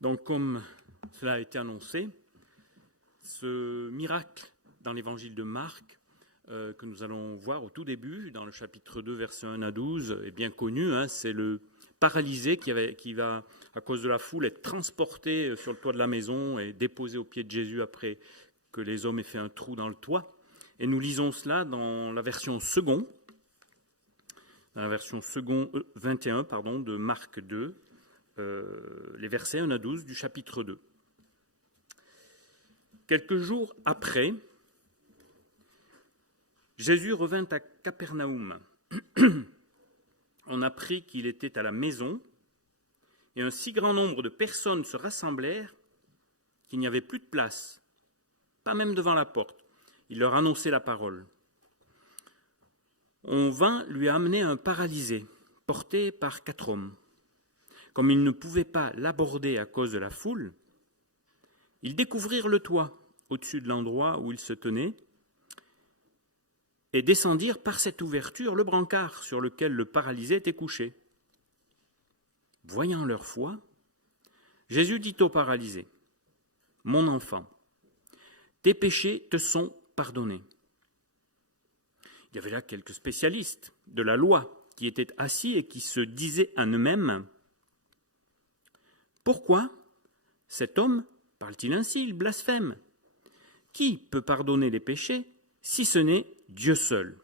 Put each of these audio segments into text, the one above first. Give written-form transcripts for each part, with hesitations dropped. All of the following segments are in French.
Donc, comme cela a été annoncé, ce miracle dans l'évangile de Marc, que nous allons voir au tout début, dans le chapitre 2, versets 1 à 12, est bien connu. C'est le paralysé qui va, à cause de la foule, être transporté sur le toit de la maison et déposé aux pieds de Jésus après que les hommes aient fait un trou dans le toit. Et nous lisons cela dans la version second, 21 de Marc 2, les versets 1 à 12 du chapitre 2. Quelques jours après, Jésus revint à Capernaum. On apprit qu'il était à la maison, et un si grand nombre de personnes se rassemblèrent qu'il n'y avait plus de place, pas même devant la porte. Il leur annonçait la parole. On vint lui amener un paralysé, porté par 4 hommes. Comme ils ne pouvaient pas l'aborder à cause de la foule, ils découvrirent le toit au-dessus de l'endroit où il se tenait et descendirent par cette ouverture le brancard sur lequel le paralysé était couché. Voyant leur foi, Jésus dit au paralysé, « Mon enfant, tes péchés te sont pardonnés. » Il y avait là quelques spécialistes de la loi qui étaient assis et qui se disaient en eux-mêmes, « Pourquoi cet homme parle-t-il ainsi, il blasphème? Qui peut pardonner les péchés si ce n'est Dieu seul ?»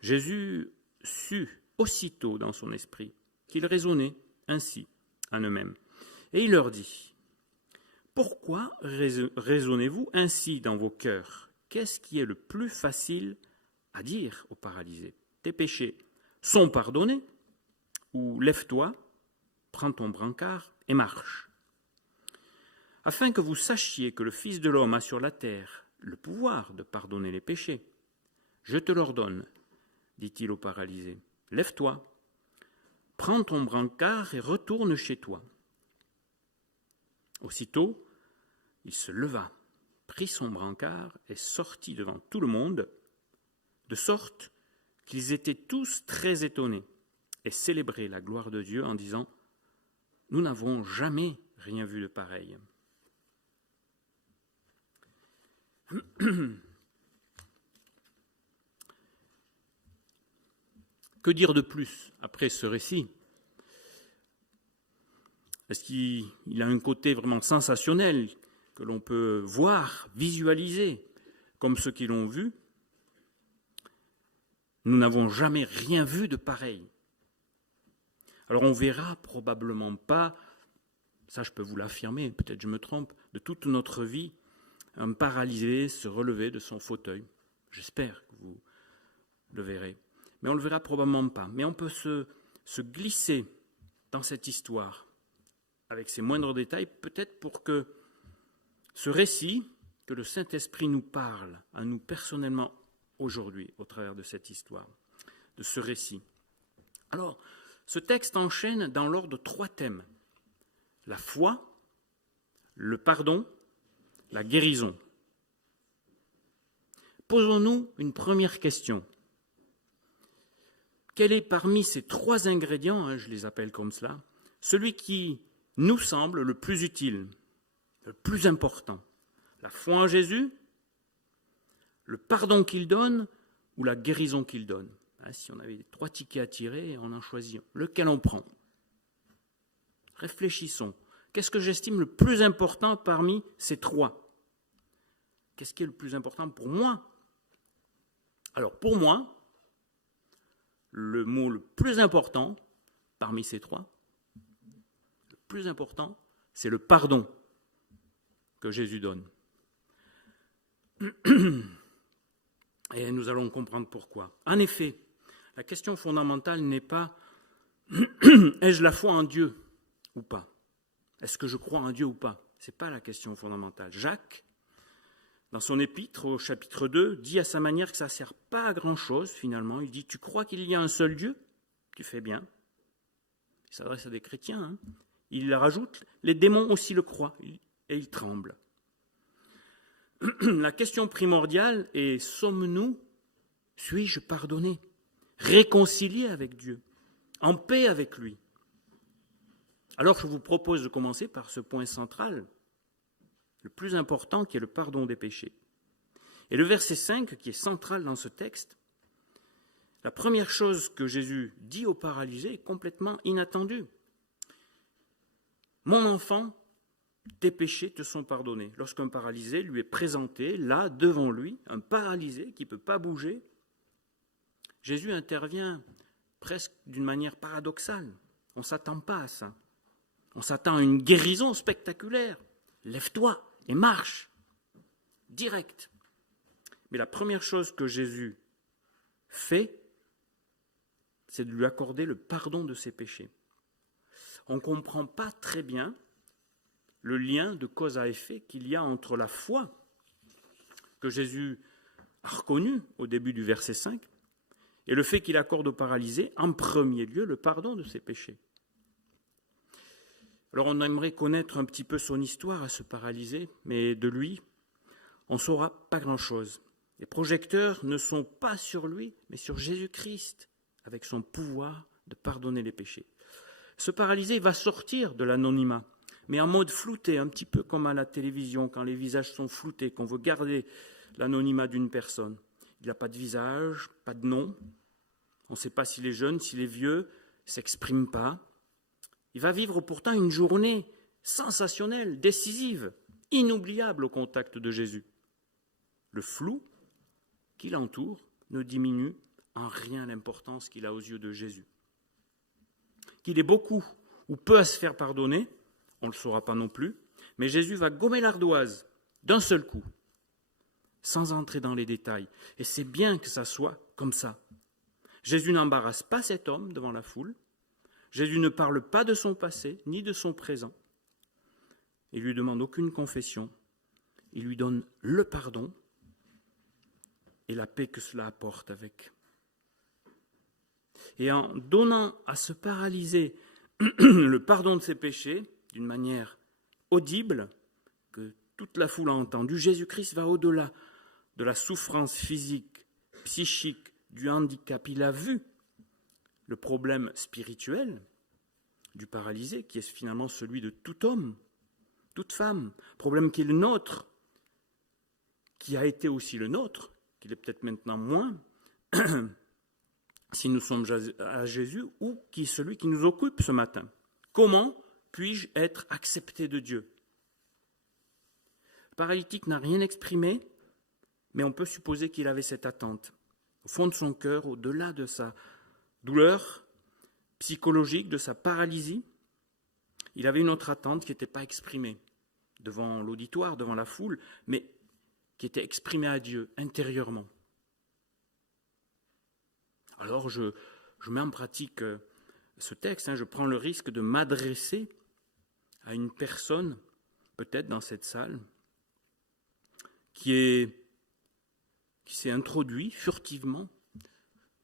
Jésus sut aussitôt dans son esprit qu'ils raisonnaient ainsi en eux-mêmes. Et il leur dit, « Pourquoi raisonnez-vous ainsi dans vos cœurs? Qu'est-ce qui est le plus facile à dire aux paralysés? Tes péchés sont pardonnés, ou lève-toi, prends ton brancard et marche. Afin que vous sachiez que le Fils de l'homme a sur la terre le pouvoir de pardonner les péchés, je te l'ordonne, dit-il au paralysé, lève-toi, prends ton brancard et retourne chez toi. Aussitôt, il se leva, prit son brancard et sortit devant tout le monde, de sorte qu'ils étaient tous très étonnés et célébraient la gloire de Dieu en disant « Nous n'avons jamais rien vu de pareil. » Que dire de plus après ce récit? Est-ce qu'il a un côté vraiment sensationnel que l'on peut voir, visualiser, comme ceux qui l'ont vu? Nous n'avons jamais rien vu de pareil. Alors on verra probablement pas, ça je peux vous l'affirmer, peut-être je me trompe, de toute notre vie, un paralysé se relever de son fauteuil. J'espère que vous le verrez. Mais on ne le verra probablement pas. Mais on peut se glisser dans cette histoire avec ses moindres détails, peut-être pour que ce récit, que le Saint-Esprit nous parle à nous personnellement aujourd'hui, au travers de cette histoire, de ce récit. Alors, ce texte enchaîne dans l'ordre 3 thèmes. La foi, le pardon, la guérison. Posons-nous une première question. Quel est parmi ces 3 ingrédients, je les appelle comme cela, celui qui nous semble le plus utile, le plus important? La foi en Jésus, le pardon qu'il donne ou la guérison qu'il donne? Si on avait 3 tickets à tirer, on en choisit un. Lequel on prend? Réfléchissons. Qu'est-ce que j'estime le plus important parmi ces 3? Qu'est-ce qui est le plus important pour moi? Alors pour moi, le mot le plus important parmi ces 3, le plus important, c'est le pardon que Jésus donne. Et nous allons comprendre pourquoi. En effet, la question fondamentale n'est pas « ai-je la foi en Dieu ou pas ?» Est-ce que je crois en Dieu ou pas? Ce n'est pas la question fondamentale. Jacques, dans son épître au chapitre 2, dit à sa manière que ça ne sert pas à grand-chose finalement. Il dit « Tu crois qu'il y a un seul Dieu? Tu fais bien. » Il s'adresse à des chrétiens. Il rajoute « Les démons aussi le croient et ils tremblent. » La question primordiale est « Sommes-nous, suis-je pardonné, réconcilié avec Dieu, en paix avec lui ?» Alors je vous propose de commencer par ce point central, le plus important, qui est le pardon des péchés. Et le verset 5, qui est central dans ce texte, la première chose que Jésus dit au paralysé est complètement inattendue. « Mon enfant, tes péchés te sont pardonnés. » Lorsqu'un paralysé lui est présenté, là, devant lui, un paralysé qui ne peut pas bouger, Jésus intervient presque d'une manière paradoxale. On ne s'attend pas à ça. On s'attend à une guérison spectaculaire. Lève-toi et marche. Direct. Mais la première chose que Jésus fait, c'est de lui accorder le pardon de ses péchés. On ne comprend pas très bien le lien de cause à effet qu'il y a entre la foi que Jésus a reconnue au début du verset 5 et le fait qu'il accorde au paralysé, en premier lieu, le pardon de ses péchés. Alors on aimerait connaître un petit peu son histoire à ce paralysé, mais de lui, on ne saura pas grand-chose. Les projecteurs ne sont pas sur lui, mais sur Jésus-Christ, avec son pouvoir de pardonner les péchés. Ce paralysé va sortir de l'anonymat, mais en mode flouté, un petit peu comme à la télévision, quand les visages sont floutés, qu'on veut garder l'anonymat d'une personne. Il n'a pas de visage, pas de nom. On ne sait pas s'il est jeune, s'il est vieux, il ne s'exprime pas. Il va vivre pourtant une journée sensationnelle, décisive, inoubliable au contact de Jésus. Le flou qui l'entoure ne diminue en rien l'importance qu'il a aux yeux de Jésus. Qu'il ait beaucoup ou peu à se faire pardonner, on ne le saura pas non plus, mais Jésus va gommer l'ardoise d'un seul coup, sans entrer dans les détails. Et c'est bien que ça soit comme ça. Jésus n'embarrasse pas cet homme devant la foule. Jésus ne parle pas de son passé, ni de son présent. Il ne lui demande aucune confession. Il lui donne le pardon et la paix que cela apporte avec. Et en donnant à ce paralysé le pardon de ses péchés, d'une manière audible, que toute la foule a entendu, Jésus-Christ va au-delà de la souffrance physique, psychique, du handicap. Il a vu le problème spirituel du paralysé, qui est finalement celui de tout homme, toute femme, problème qui est le nôtre, qui a été aussi le nôtre, qu'il est peut-être maintenant moins, si nous sommes à Jésus, ou qui est celui qui nous occupe ce matin. Comment puis-je être accepté de Dieu ? Le paralytique n'a rien exprimé, mais on peut supposer qu'il avait cette attente. Au fond de son cœur, au-delà de sa douleur psychologique, de sa paralysie, il avait une autre attente qui n'était pas exprimée devant l'auditoire, devant la foule, mais qui était exprimée à Dieu intérieurement. Alors je mets en pratique ce texte, je prends le risque de m'adresser à une personne, peut-être dans cette salle, qui s'est introduit furtivement,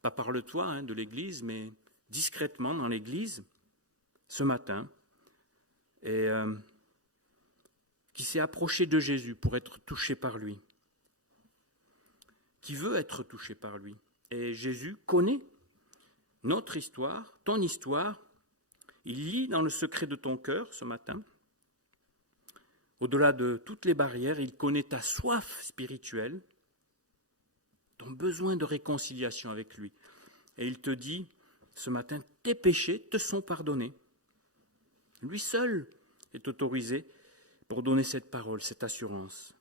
pas par le toit de l'église, mais discrètement dans l'église, ce matin, et qui s'est approché de Jésus pour être touché par lui, qui veut être touché par lui. Et Jésus connaît notre histoire, ton histoire. Il lit dans le secret de ton cœur ce matin. Au-delà de toutes les barrières, il connaît ta soif spirituelle, ton besoin de réconciliation avec lui. Et il te dit ce matin, tes péchés te sont pardonnés. Lui seul est autorisé pour donner cette parole, cette assurance.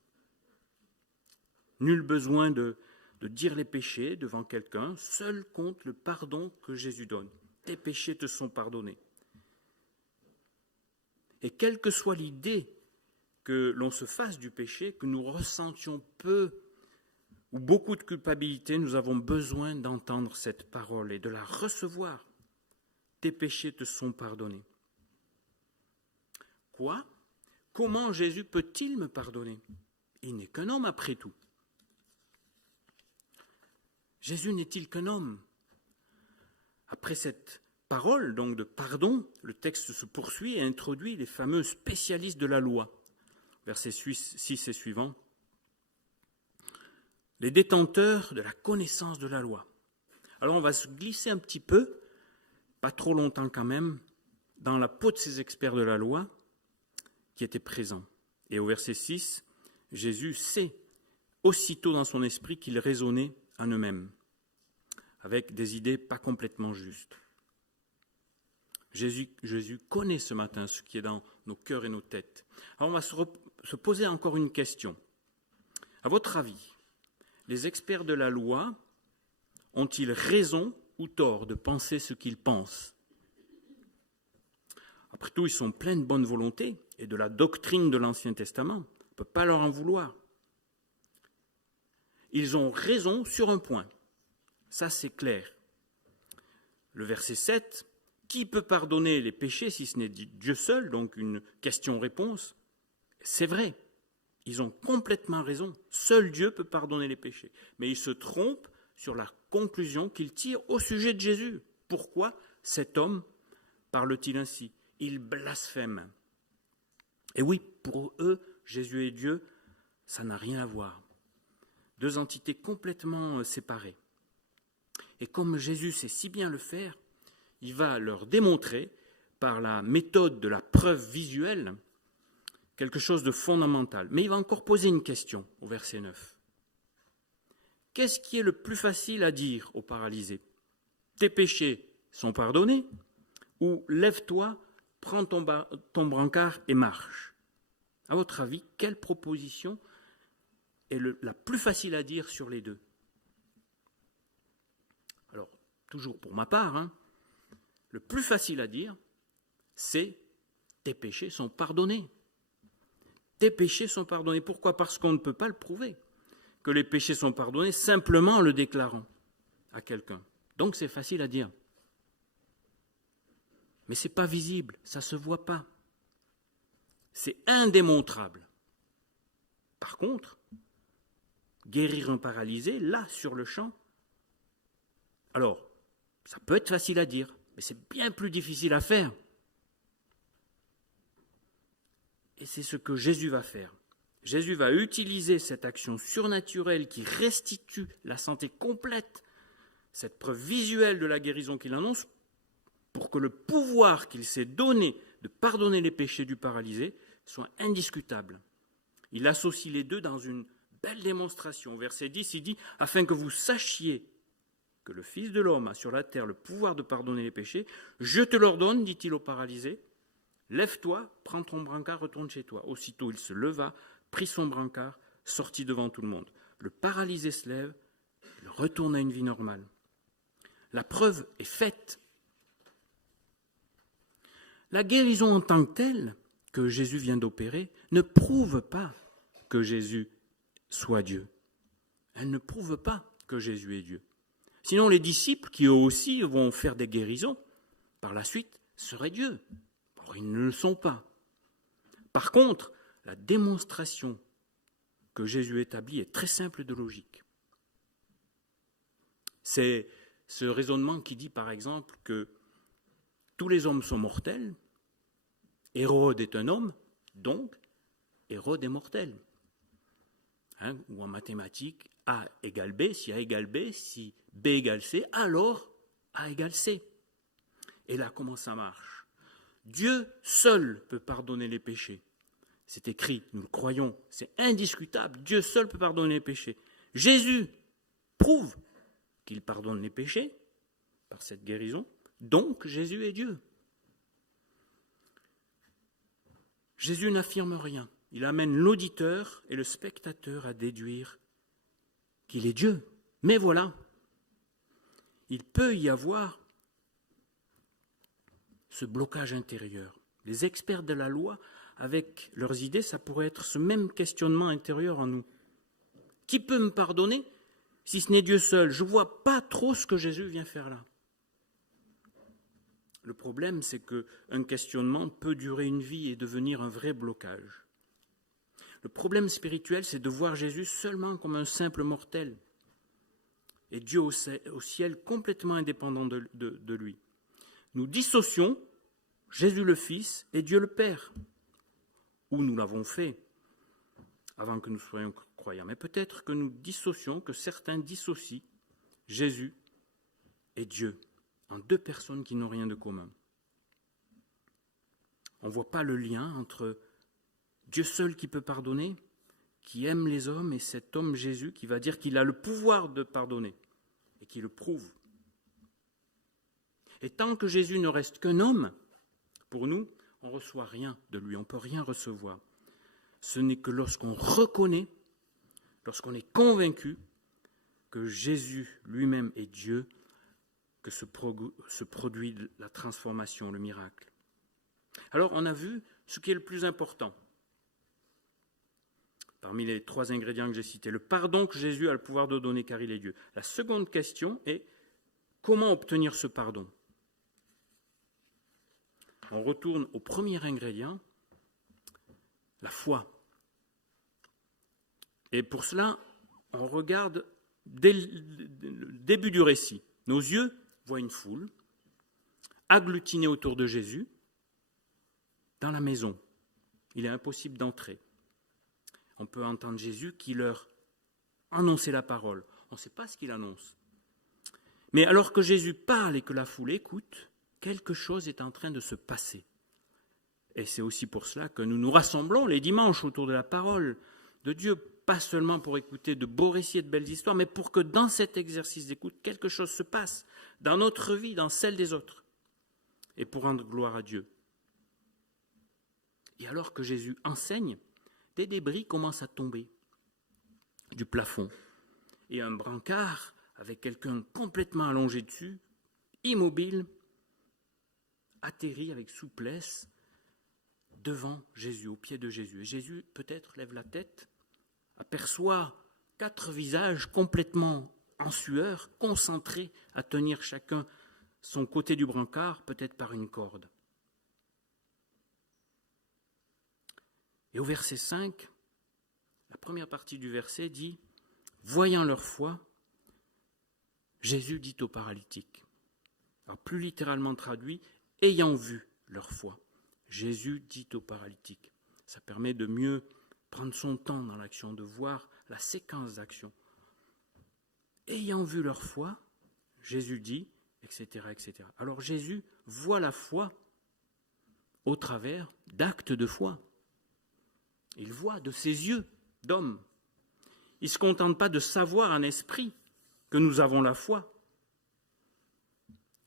Nul besoin de dire les péchés devant quelqu'un, seul compte le pardon que Jésus donne. Tes péchés te sont pardonnés. Et quelle que soit l'idée que l'on se fasse du péché, que nous ressentions peu ou beaucoup de culpabilité, nous avons besoin d'entendre cette parole et de la recevoir. Tes péchés te sont pardonnés. Quoi ? Comment Jésus peut-il me pardonner ? Il n'est qu'un homme après tout. Jésus n'est-il qu'un homme ? Après cette parole donc de pardon, le texte se poursuit et introduit les fameux spécialistes de la loi. Versets 6 et suivants. Les détenteurs de la connaissance de la loi. Alors on va se glisser un petit peu, pas trop longtemps quand même, dans la peau de ces experts de la loi qui étaient présents. Et au verset 6, Jésus sait aussitôt dans son esprit qu'ils raisonnaient en eux-mêmes, avec des idées pas complètement justes. Jésus connaît ce matin ce qui est dans nos cœurs et nos têtes. Alors on va se poser encore une question. À votre avis, les experts de la loi ont-ils raison ou tort de penser ce qu'ils pensent? Après tout, ils sont pleins de bonne volonté et de la doctrine de l'Ancien Testament. On ne peut pas leur en vouloir. Ils ont raison sur un point. Ça, c'est clair. Le verset 7, qui peut pardonner les péchés si ce n'est Dieu seul? Donc une question-réponse. C'est vrai. Ils ont complètement raison. Seul Dieu peut pardonner les péchés. Mais ils se trompent sur la conclusion qu'ils tirent au sujet de Jésus. Pourquoi cet homme parle-t-il ainsi? Il blasphème. Et oui, pour eux, Jésus et Dieu, ça n'a rien à voir. Deux entités complètement séparées. Et comme Jésus sait si bien le faire, il va leur démontrer, par la méthode de la preuve visuelle, quelque chose de fondamental. Mais il va encore poser une question au verset 9. Qu'est-ce qui est le plus facile à dire au paralysé? Tes péchés sont pardonnés? Ou lève-toi, prends ton brancard et marche? À votre avis, quelle proposition est la plus facile à dire sur les deux? Alors, toujours pour ma part, le plus facile à dire, c'est tes péchés sont pardonnés. Tes péchés sont pardonnés. Pourquoi? Parce qu'on ne peut pas le prouver, que les péchés sont pardonnés simplement en le déclarant à quelqu'un. Donc c'est facile à dire. Mais ce n'est pas visible, ça ne se voit pas. C'est indémontrable. Par contre, guérir un paralysé, là, sur le champ, alors, ça peut être facile à dire, mais c'est bien plus difficile à faire. Et c'est ce que Jésus va faire. Jésus va utiliser cette action surnaturelle qui restitue la santé complète, cette preuve visuelle de la guérison qu'il annonce, pour que le pouvoir qu'il s'est donné de pardonner les péchés du paralysé soit indiscutable. Il associe les deux dans une belle démonstration. Verset 10, il dit « Afin que vous sachiez que le Fils de l'homme a sur la terre le pouvoir de pardonner les péchés, je te l'ordonne, dit-il au paralysé, lève-toi, prends ton brancard, retourne chez toi. Aussitôt il se leva, prit son brancard, sortit devant tout le monde. Le paralysé se lève, il retourne à une vie normale. La preuve est faite. La guérison en tant que telle, que Jésus vient d'opérer, ne prouve pas que Jésus soit Dieu. Elle ne prouve pas que Jésus est Dieu. Sinon, les disciples, qui eux aussi vont faire des guérisons, par la suite, seraient Dieu. Or, ils ne le sont pas. Par contre, la démonstration que Jésus établit est très simple et de logique. C'est ce raisonnement qui dit, par exemple, que tous les hommes sont mortels, Hérode est un homme, donc Hérode est mortel. Ou en mathématiques, A égale B, si A égale B, si B égale C, alors A égale C. Et là, comment ça marche? Dieu seul peut pardonner les péchés. C'est écrit, nous le croyons, c'est indiscutable, Dieu seul peut pardonner les péchés. Jésus prouve qu'il pardonne les péchés par cette guérison, donc Jésus est Dieu. Jésus n'affirme rien. Il amène l'auditeur et le spectateur à déduire qu'il est Dieu. Mais voilà, il peut y avoir ce blocage intérieur. Les experts de la loi, avec leurs idées, ça pourrait être ce même questionnement intérieur en nous. Qui peut me pardonner si ce n'est Dieu seul? Je ne vois pas trop ce que Jésus vient faire là. Le problème, c'est qu'un questionnement peut durer une vie et devenir un vrai blocage. Le problème spirituel, c'est de voir Jésus seulement comme un simple mortel et Dieu au ciel complètement indépendant de lui. Nous dissocions Jésus le Fils et Dieu le Père, ou nous l'avons fait avant que nous soyons croyants. Mais peut-être que nous dissocions, que certains dissocient Jésus et Dieu en deux personnes qui n'ont rien de commun. On ne voit pas le lien entre Dieu seul qui peut pardonner, qui aime les hommes, et cet homme Jésus qui va dire qu'il a le pouvoir de pardonner et qui le prouve. Et tant que Jésus ne reste qu'un homme, pour nous, on ne reçoit rien de lui, on ne peut rien recevoir. Ce n'est que lorsqu'on reconnaît, lorsqu'on est convaincu que Jésus lui-même est Dieu, que se produit la transformation, le miracle. Alors, on a vu ce qui est le plus important. Parmi les 3 ingrédients que j'ai cités, le pardon que Jésus a le pouvoir de donner car il est Dieu. La seconde question est, comment obtenir ce pardon ? On retourne au premier ingrédient, la foi. Et pour cela, on regarde dès le début du récit. Nos yeux voient une foule agglutinée autour de Jésus dans la maison. Il est impossible d'entrer. On peut entendre Jésus qui leur annonçait la parole. On ne sait pas ce qu'il annonce. Mais alors que Jésus parle et que la foule écoute, quelque chose est en train de se passer. Et c'est aussi pour cela que nous nous rassemblons les dimanches autour de la parole de Dieu, pas seulement pour écouter de beaux récits et de belles histoires, mais pour que dans cet exercice d'écoute, quelque chose se passe dans notre vie, dans celle des autres, et pour rendre gloire à Dieu. Et alors que Jésus enseigne, des débris commencent à tomber du plafond. Et un brancard, avec quelqu'un complètement allongé dessus, immobile, atterrit avec souplesse devant Jésus, au pied de Jésus. Et Jésus, peut-être, lève la tête, aperçoit 4 visages complètement en sueur, concentrés à tenir chacun son côté du brancard, peut-être par une corde. Et au verset 5, la première partie du verset dit « Voyant leur foi, Jésus dit aux paralytiques ». Alors plus littéralement traduit, « Ayant vu leur foi ». Jésus dit aux paralytiques. Ça permet de mieux prendre son temps dans l'action, de voir la séquence d'action. Ayant vu leur foi, Jésus dit, etc., etc. Alors Jésus voit la foi au travers d'actes de foi. Il voit de ses yeux d'homme. Il ne se contente pas de savoir en esprit que nous avons la foi,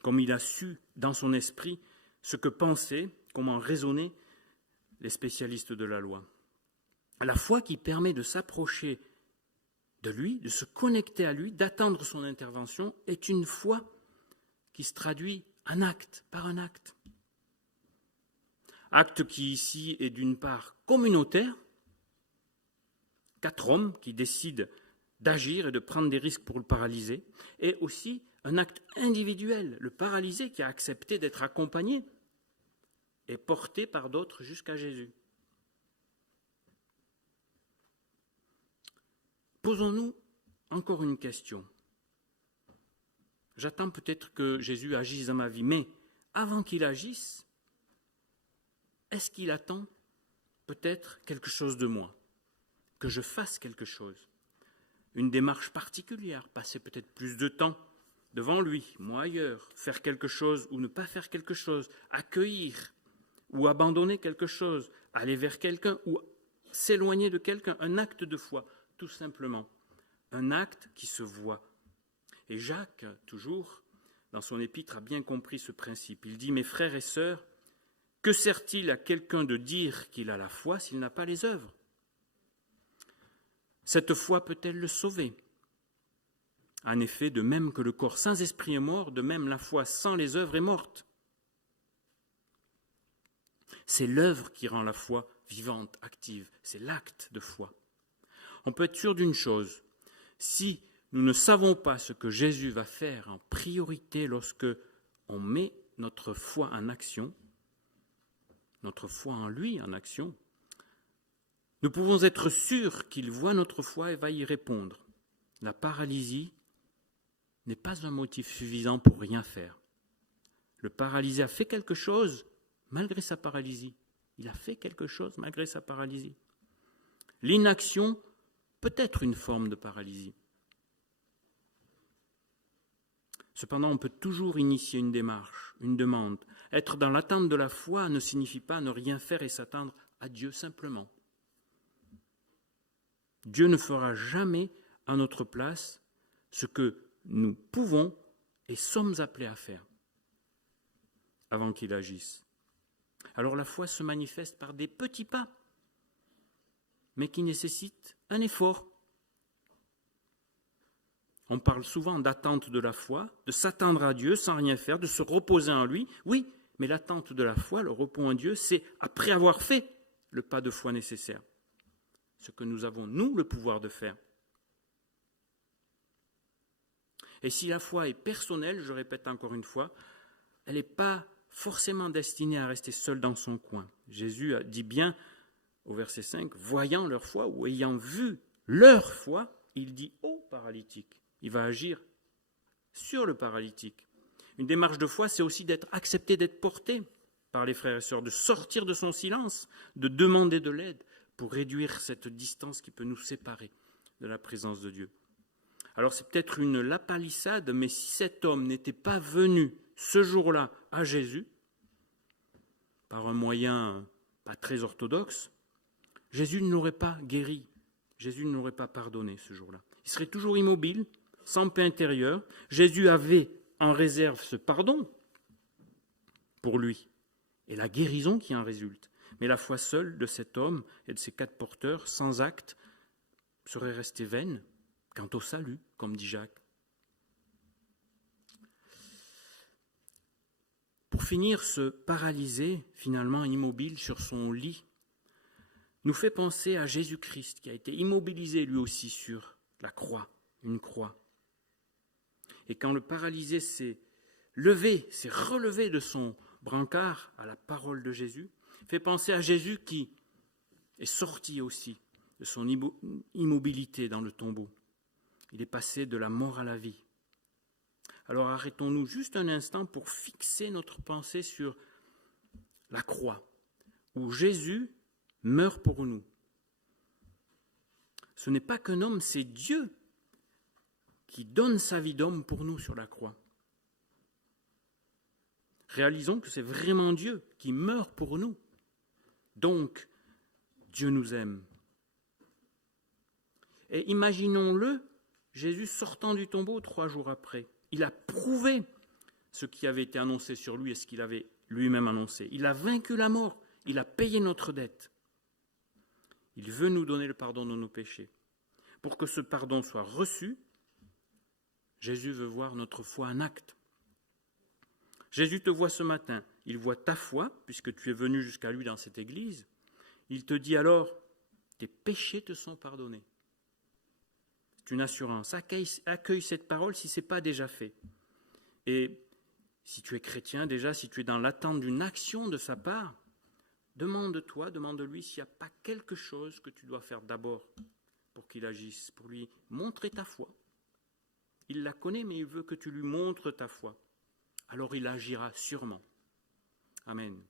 comme il a su dans son esprit ce que pensaient, comment raisonnaient les spécialistes de la loi. La foi qui permet de s'approcher de lui, de se connecter à lui, d'attendre son intervention, est une foi qui se traduit en acte, par un acte. Acte qui ici est d'une part communautaire, 4 hommes qui décident d'agir et de prendre des risques pour le paralysé, et aussi un acte individuel, le paralysé qui a accepté d'être accompagné et porté par d'autres jusqu'à Jésus. Posons-nous encore une question. J'attends peut-être que Jésus agisse dans ma vie, mais avant qu'il agisse, est-ce qu'il attend peut-être quelque chose de moi? Que je fasse quelque chose? Une démarche particulière, passer peut-être plus de temps devant lui, moi ailleurs, faire quelque chose ou ne pas faire quelque chose, accueillir ou abandonner quelque chose, aller vers quelqu'un ou s'éloigner de quelqu'un, un acte de foi. Tout simplement, un acte qui se voit. Et Jacques, toujours, dans son épître, a bien compris ce principe. Il dit « Mes frères et sœurs, que sert-il à quelqu'un de dire qu'il a la foi s'il n'a pas les œuvres ? Cette foi peut-elle le sauver ? En effet, de même que le corps sans esprit est mort, de même la foi sans les œuvres est morte. C'est l'œuvre qui rend la foi vivante, active. C'est l'acte de foi. On peut être sûr d'une chose, si nous ne savons pas ce que Jésus va faire en priorité lorsque on met notre foi en action, notre foi en lui en action, nous pouvons être sûrs qu'il voit notre foi et va y répondre. La paralysie n'est pas un motif suffisant pour rien faire. Le paralysé a fait quelque chose malgré sa paralysie. Il a fait quelque chose malgré sa paralysie. L'inaction peut être une forme de paralysie. Cependant, on peut toujours initier une démarche, une demande. Être dans l'attente de la foi ne signifie pas ne rien faire et s'attendre à Dieu simplement. Dieu ne fera jamais à notre place ce que nous pouvons et sommes appelés à faire avant qu'il agisse. Alors la foi se manifeste par des petits pas, mais qui nécessitent un effort. On parle souvent d'attente de la foi, de s'attendre à Dieu sans rien faire, de se reposer en lui. Oui, mais l'attente de la foi, le repos en Dieu, c'est après avoir fait le pas de foi nécessaire. Ce que nous avons, nous, le pouvoir de faire. Et si la foi est personnelle, je répète encore une fois, elle n'est pas forcément destinée à rester seule dans son coin. Jésus dit bien au verset 5, « Voyant leur foi ou ayant vu leur foi, il dit au paralytique. » Il va agir sur le paralytique. Une démarche de foi, c'est aussi d'être accepté, d'être porté par les frères et sœurs, de sortir de son silence, de demander de l'aide pour réduire cette distance qui peut nous séparer de la présence de Dieu. Alors c'est peut-être une lapalissade, mais si cet homme n'était pas venu ce jour-là à Jésus, par un moyen pas très orthodoxe, Jésus ne l'aurait pas guéri, Jésus ne l'aurait pas pardonné ce jour-là. Il serait toujours immobile, sans paix intérieure. Jésus avait en réserve ce pardon pour lui et la guérison qui en résulte. Mais la foi seule de cet homme et de ses 4 porteurs, sans acte, serait restée vaine quant au salut, comme dit Jacques. Pour finir, ce paralysé, finalement immobile sur son lit, nous fait penser à Jésus-Christ qui a été immobilisé lui aussi sur la croix, une croix. Et quand le paralysé s'est levé, s'est relevé de son brancard à la parole de Jésus, fait penser à Jésus qui est sorti aussi de son immobilité dans le tombeau. Il est passé de la mort à la vie. Alors arrêtons-nous juste un instant pour fixer notre pensée sur la croix, où Jésus meurt pour nous. Ce n'est pas qu'un homme, c'est Dieu qui donne sa vie d'homme pour nous sur la croix. Réalisons que c'est vraiment Dieu qui meurt pour nous. Donc, Dieu nous aime. Et imaginons-le, Jésus sortant du tombeau 3 jours après. Il a prouvé ce qui avait été annoncé sur lui et ce qu'il avait lui-même annoncé. Il a vaincu la mort, il a payé notre dette. Il veut nous donner le pardon de nos péchés. Pour que ce pardon soit reçu, Jésus veut voir notre foi en acte. Jésus te voit ce matin, il voit ta foi, puisque tu es venu jusqu'à lui dans cette église. Il te dit alors, tes péchés te sont pardonnés. C'est une assurance. Accueille cette parole si ce n'est pas déjà fait. Et si tu es chrétien déjà, si tu es dans l'attente d'une action de sa part, demande-lui s'il n'y a pas quelque chose que tu dois faire d'abord pour qu'il agisse, pour lui montrer ta foi. Il la connaît, mais il veut que tu lui montres ta foi. Alors il agira sûrement. Amen.